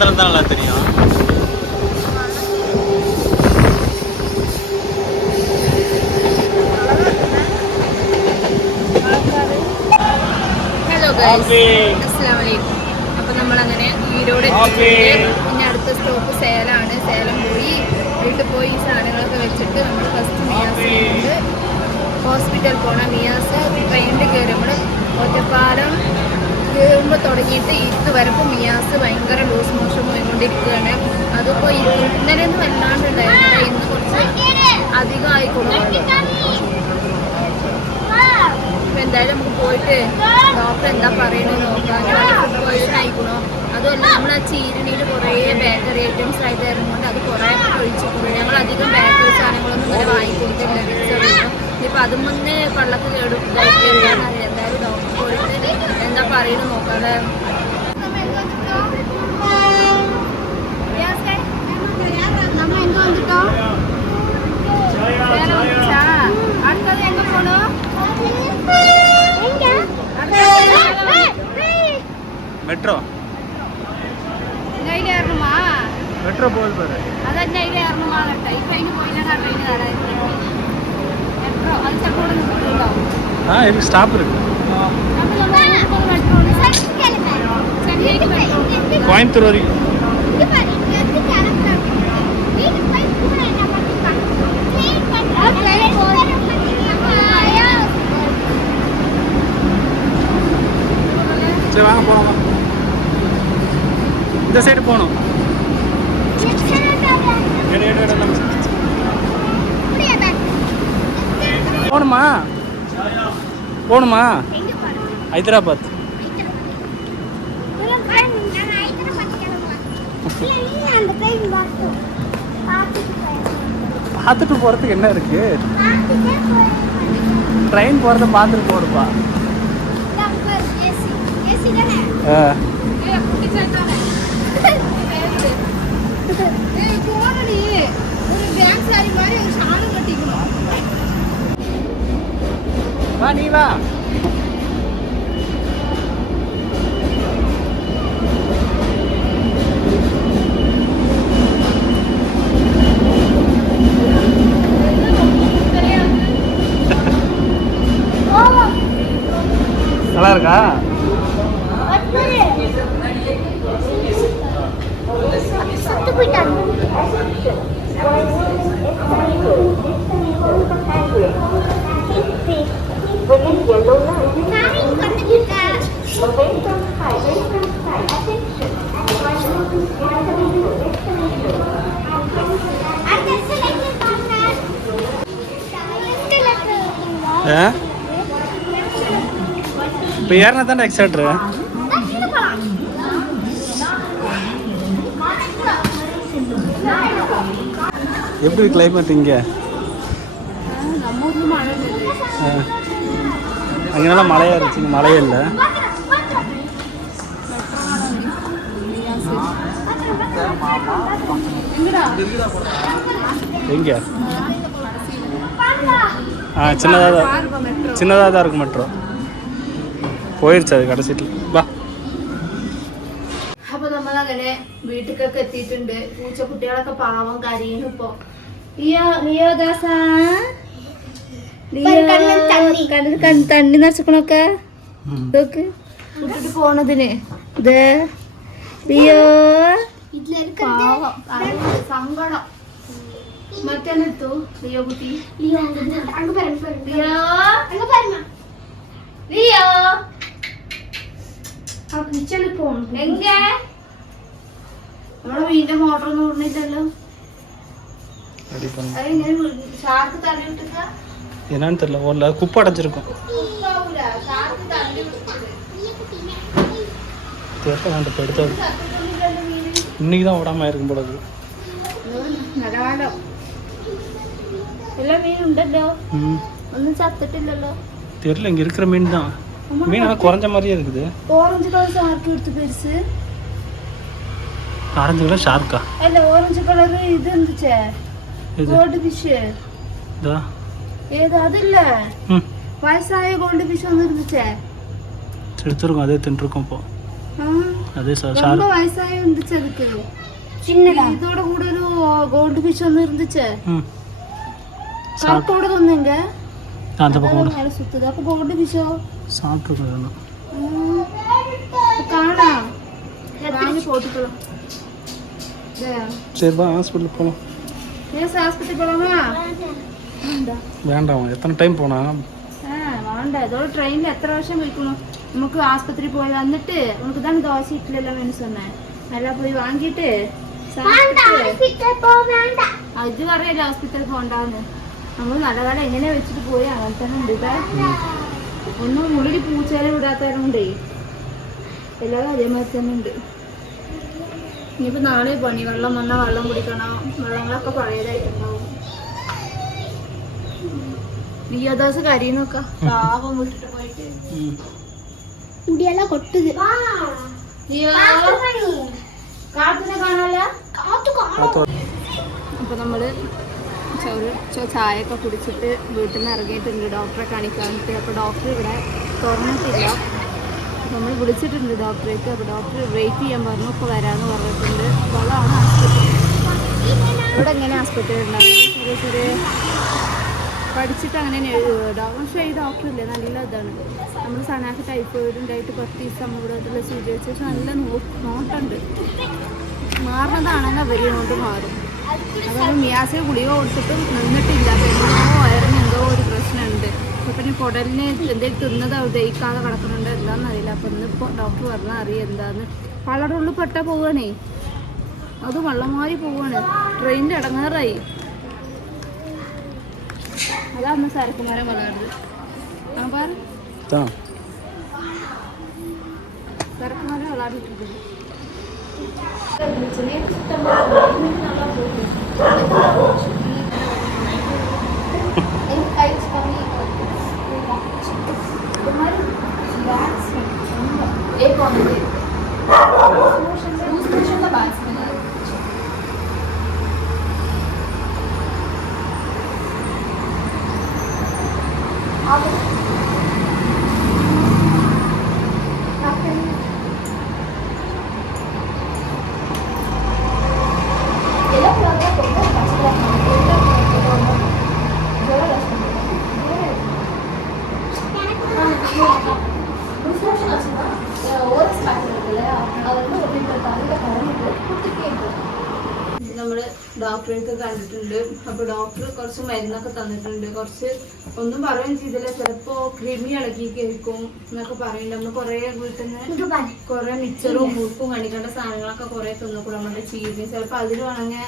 மாத்திரம் தான் நல்லா தெரியும் ഹലോ ഗൈസ് അസ്സലാമലൈക്കും അപ്പോൾ നമ്മളങ്ങനെ ഈരോട് എത്തിയിട്ടുണ്ട്. ഇനി അടുത്ത സ്റ്റോപ്പ് സേലാണ് സേലം പോയി വീട്ടിൽ പോയി ഈ സാധനങ്ങളൊക്കെ വെച്ചിട്ട് നമ്മൾ ഫസ്റ്റ് മിയാസിലുണ്ട് ഹോസ്പിറ്റൽ പോകണം മിയാസ് ട്രെയിനിൽ കയറി നമ്മൾ ഒറ്റപ്പാലം കയറുമ്പോൾ തുടങ്ങിയിട്ട് ഇത് വരപ്പോൾ മിയാസ് ഭയങ്കര ലൂസ് മോഷൻ പോയിക്കൊണ്ടിരിക്കുകയാണ്. അതിപ്പോൾ ഇന്നലെ ഒന്നും വല്ലാണ്ടുണ്ടായിരുന്നു ഇന്ന് കുറച്ച് അധികം ആയിക്കൊള്ളു എന്തായാലും നമുക്ക് പോയിട്ട് ഡോക്ടർ എന്താ പറയണെന്ന് നോക്കാം. പോയിട്ട് ആയിക്കണോ. അതുമല്ല നമ്മൾ ആ ചീരണിയിൽ കുറേ ബേക്കറി ഐറ്റംസ് ആയിട്ട് ഇറങ്ങുന്നുണ്ട് അത് കുറേ ഒഴിച്ചിട്ടുണ്ട് ഞങ്ങൾ അധികം ബേക്കറി സാധനങ്ങളൊന്നും ഇങ്ങനെ വാങ്ങിക്കൊടുത്തില്ല ഇപ്പം അതും മുന്നേ പള്ളക്ക് കേടും. ഇതായിട്ട് എന്താ പറയണെന്ന് നോക്കാം അല്ലേ അടുത്തത് എങ്ങനെ പോണോ மெட்ரோ അതിൽ കയറണമാ மெட்ரோ போகுது பாரு അതന്നെ അതിൽ കയറണമാ കേട്ടോ ഇപ്പൊ അതിന് പോയില്ല ട്രെയിന് കയറായിരുന്നു എത്രോ അത് ചിലപ്പോൾ നിൽക്കുന്നുണ്ടാവും ஆ இதுக்கு ஸ்டாப் இருக்கு கோயம்புத்தூர் வரைக்கும். சரி வாங்க போகலாம் இந்த சைடு போகணும். போகணுமா? போகணுமா? ஹைதராபாத். பார்த்துட்டு போகிறதுக்கு என்ன இருக்கு? ட்ரெயின் போகிறத பார்த்துட்டு போடுப்பா. வா நீ வா. இப்போ ஏறினா தானே எக்ஸாட்ரு எப்படி கிளைமேட் இங்கே அங்கெல்லாம் மழையா இருந்துச்சு இங்க மழையே இல்லை எங்கே ஆ சின்னதாக தான் சின்னதாக தான் இருக்கும் மெட்ரோ പോയിരിച്ചു അത് കടച്ചിട്ട് വാ അപ്പൊ നമ്മളങ്ങനെ വീട്ടിലേക്കൊക്കെ എത്തിയിട്ടുണ്ട് പൂച്ചക്കുട്ടികളൊക്കെ പാവം കരയുന്നു ഇപ്പൊ കണ്ണിൽ കണ്ണ് തണ്ണി നിറച്ചിക്കണൊക്കെ പോണതിന് ഇത് ലിയോ. സങ്കടം ലിയോ കുട്ടി ലിയോ ലിയോ കിച്ചണിൽ പോണു എങ്കെ നമ്മളെ വീടിന്റെ മോട്ടർ ഒന്നും ഓടുന്നില്ലല്ലോ ரெடி பண்ணுங்க என்னன்னு தெரியல ஓடல. குப்பை அடைச்சிருக்கும் தெரியல வேண்டாம் இப்போ எடுத்தது. இன்னைக்கு தான் ஓடாமல் இருக்கும் போல தெரியல இங்க இருக்கிற மீன் தான் மீன் ஆனால் குறைஞ்ச மாதிரியே இருக்குது. ஆரஞ்சு கலர் ஷார்க் எடுத்து பெருசு. ஆரஞ்சு கலர் ஷார்க்கா இல்லை ஆரஞ்சு கலர் இது இருந்துச்சே. ഗോൾഡ് അതേ തിന്നിരിക്കും ഇപ്പോൾ അതേ സാർ വയസ്സായ ഇതോടെ കൂടെ ഒരു ഗോൾഡ് ഫിഷ് ഒന്ന് ഇരുന്നിച്ചേ കറക്റ്റോടെ തന്നെങ്കിൽ ഫിഷോ? സാപ്പിട്ടുണ്ട് കാണാം. പോട്ടിട്ടുള്ള ശരി ഹോസ്പിറ്റലിൽ പോകണം சாப்பிட்ருக்கணும் காணா வாங்கி போட்டுக்கலாம் சரிப்பா ஹாஸ்பிட்டல் போகலாம் ஏன் ஆஸ்பத்திரி போகலாமா வேண்டாம் வேண்டாம் எத்தனை டைம் போனா ആ വേണ്ട ഇതോടെ ട്രെയിനിൽ എത്ര വർഷം പോയിക്കണു നമുക്ക് ആസ്പത്രി പോയി വന്നിട്ട് നമുക്ക് തന്നെ ദോശ ഇഡ്ഡലിയെല്ലാം വേണ്ടി சொன்னேன் நல்லா പോയി വാങ്ങിയിട്ട് സാപ്പിട്ട് ആ, ഇത് പറയല്ലേ ഹോസ്പിറ്റലിൽ പോകണ്ടാന്ന് നമ്മൾ നല്ല കാലം എങ്ങനെ വെച്ചിട്ട് പോയി അങ്ങനെ തന്നെ ഉണ്ട് ഇതാ ഒന്നും ഉള്ളിൽ പൂച്ചേനെ വിടാത്തതുകൊണ്ടേ എല്ലാ അതേമാതിരി തന്നെ ഉണ്ട് ഇനിയിപ്പോ നാളെ പണി വെള്ളം വന്നാൽ വെള്ളം കുടിക്കണം. വെള്ളങ്ങളൊക്കെ പഴയതായിട്ടുണ്ടാവും. വിദ്യാഭ്യാസം കരയിൽ നോക്കാം. പാവം വിട്ടിട്ട് പോയിട്ട്. അപ്പൊ നമ്മൾ ചായ ഒക്കെ കുടിച്ചിട്ട് വീട്ടിൽ നിന്ന് ഇറങ്ങിയിട്ടുണ്ട്. ഡോക്ടറെ കാണിക്കാൻ അപ്പൊ ഡോക്ടർ ഇവിടെ തുറന്നിട്ടില്ല. നമ്മൾ വിളിച്ചിട്ടുണ്ട് ഡോക്ടറേക്ക്. അപ്പോൾ ഡോക്ടർ വെയിറ്റ് ചെയ്യാൻ പറഞ്ഞു. ഇപ്പോൾ വരാമെന്ന് പറഞ്ഞിട്ടുണ്ട്. അപ്പോൾ അതാണ് ആസ്പത്രി ഇവിടെ എങ്ങനെ ആസ്പത്രി ഉണ്ടാവും ചെറിയ ചെറിയ പഠിച്ചിട്ട് അങ്ങനെ പക്ഷേ ഈ ഡോക്ടറില്ലേ നല്ല ഇതാണ്. നമ്മൾ സനാക്ക് ടൈഫോയിഡ് ഉണ്ടായിട്ട് പത്ത് ദിവസം നമ്മളിവിടെ സൂചി വെച്ച നല്ല നോട്ടുണ്ട്. മാറുന്നതാണെങ്കിൽ അവരെ കൊണ്ട് മാറും. അതായത് മിയാസിന് ഗുളിക കൊടുത്തിട്ടും നിന്നിട്ടില്ല. എന്തോ വയറിന് എന്തോ ഒരു പ്രശ്നമുണ്ട്. അപ്പോൾ പിന്നെ കുടലിന് എന്തെങ്കിലും തിന്നത് ദഹിക്കാതെ കിടക്കുന്നുണ്ട് എന്താണെന്ന് അറിയില്ല. അപ്പം ഇന്ന് ഇപ്പോൾ ഡോക്ടർ പറഞ്ഞാൽ അറിയാം എന്താന്ന്. വളരെ ഉള്ളിൽ പെട്ട പോവുകയാണേ അത് വള്ളമാരി പോവാണ്. പോവുകയാണ് ട്രെയിനിന്റെ ഇടങ്ങാറായി. അതാണ് സരക്കുമാരൻ വളരുന്നത് ആ പറ. ഡോക്ടറെടുത്ത് കണ്ടിട്ടുണ്ട് അപ്പോൾ ഡോക്ടർ കുറച്ച് മരുന്നൊക്കെ തന്നിട്ടുണ്ട്. കുറച്ച് ഒന്നും പറയുകയും ചെയ്തില്ല. ചിലപ്പോ കൃമി ഇളകി കേൾക്കും എന്നൊക്കെ പറയുന്നുണ്ട്. നമ്മൾ കുറേ വീട്ടിൽ നിന്ന് കുറേ മിച്ചറും ഉപ്പും കണിക്കേണ്ട സാധനങ്ങളൊക്കെ കുറേ തിന്നിക്കൂടെ നമ്മുടെ ചീരയും ചിലപ്പോ അതിൽ വേണമെങ്കിൽ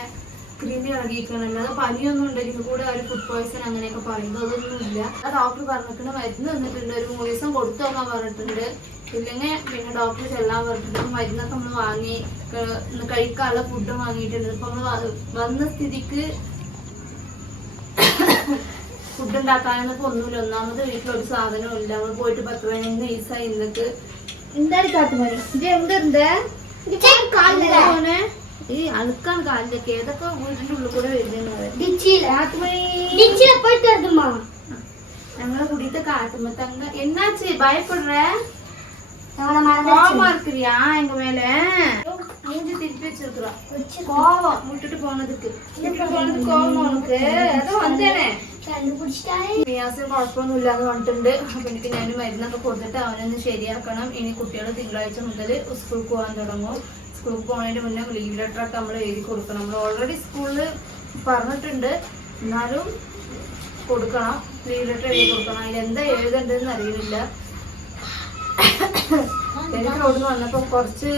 കൃമി ഇളകിയിരിക്കണം. അല്ലാതെ പനിയൊന്നും ഉണ്ടെങ്കിൽ കൂടെ ഒരു ഫുഡ് പോയ്സൺ അങ്ങനെയൊക്കെ പറയുന്നത് അതൊന്നും ഇല്ല ആ ഡോക്ടർ പറഞ്ഞിട്ടുണ്ട് മരുന്ന് തന്നിട്ടുണ്ട് ഒരു മൂന്ന് ദിവസം കൊടുത്തു നോക്കാൻ പറഞ്ഞിട്ടുണ്ട്. ഇല്ലെങ്കിൽ പിന്നെ ഡോക്ടർ ചെല്ലാൻ പറഞ്ഞിട്ടുണ്ട്. മരുന്നൊക്കെ നമ്മൾ വാങ്ങി കഴിക്കാനുള്ള ഫുഡ് വാങ്ങിയിട്ടുണ്ട്. ഇപ്പൊ നമ്മൾ വന്ന സ്ഥിതിക്ക് ഫുഡ് ഉണ്ടാക്കാനൊന്നും ഒന്നുമില്ല. ഒന്നാമത് വീട്ടിലൊരു സാധനവും ഇല്ല. നമ്മൾ പോയിട്ട് പത്ത് പതിനഞ്ച് ദിവസമായി ഇന്നക്ക് എന്തായാലും കാട്ടുമണി ഇത് എന്തുണ്ട്? அழுக்கான் காலத்துக்கு எதக்கோ வீட்டுல உள்ள கூட വരുന്നത് டிச்சில ஆத்மே டிச்சில போயிட்டு வருதுமா ഞങ്ങളെ കൂടിയിട്ട് കാട്ടുമ്പോ തങ്ക എന്നാച്ച് ഭയപ്പെടുற கோபமா இருக்கிறியா எங்க மேல மூஞ்சி திருப்பி வச்சிருக்கிறோம் கோபம் விட்டுட்டு போனதுக்கு விட்டுட்டு போனதுக்கு கோபம் உனக்கு അതോ വന്നേനെ നിയാസിന് കുഴപ്പമൊന്നും ഇല്ലാന്ന് പറഞ്ഞിട്ടുണ്ട് അപ്പൊ എനിക്ക് ഞാൻ മരുന്നൊക്കെ കൊടുത്തിട്ട് അവനൊന്ന് ശരിയാക്കണം ഇനി കുട്ടികൾ തിങ്കളാഴ്ച മുതൽ സ്കൂളിൽ പോകാൻ തുടങ്ങും സ്കൂളിൽ പോയതിന് മുന്നേ ലീവ് ലെറ്റർ ഒക്കെ നമ്മൾ എഴുതി കൊടുക്കണം. നമ്മൾ ഓൾറെഡി സ്കൂളിൽ പറഞ്ഞിട്ടുണ്ട്. എന്നാലും കൊടുക്കണം. ലീവ് ലെറ്റർ എഴുതി കൊടുക്കണം. അതിൽ എന്താ എഴുതേണ്ടതെന്ന് അറിയുന്നില്ല. എനിക്ക് റോഡിൽ വന്നപ്പോൾ കുറച്ച്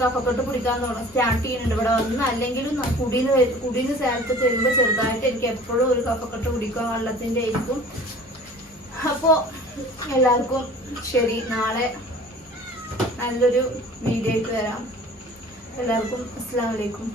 കഫക്കെട്ട് പിടിക്കാൻ തുടങ്ങി. സ്റ്റാർട്ട് ചെയ്യുന്നുണ്ട്. ഇവിടെ വന്ന് അല്ലെങ്കിലും കുടിയിൽ കുടിയിൽ സ്ഥലത്ത് തരുമ്പോൾ ചെറുതായിട്ട് എനിക്ക് എപ്പോഴും ഒരു കഫക്കെട്ട് പിടിക്കാൻ വെള്ളത്തിന്റെ ആയിരിക്കും. അപ്പോ എല്ലാവർക്കും ശരി. നാളെ നല്ലൊരു വീഡിയോ ആയിട്ട് വരാം. എല്ലാവർക്കും അസ്സാം വലൈക്കും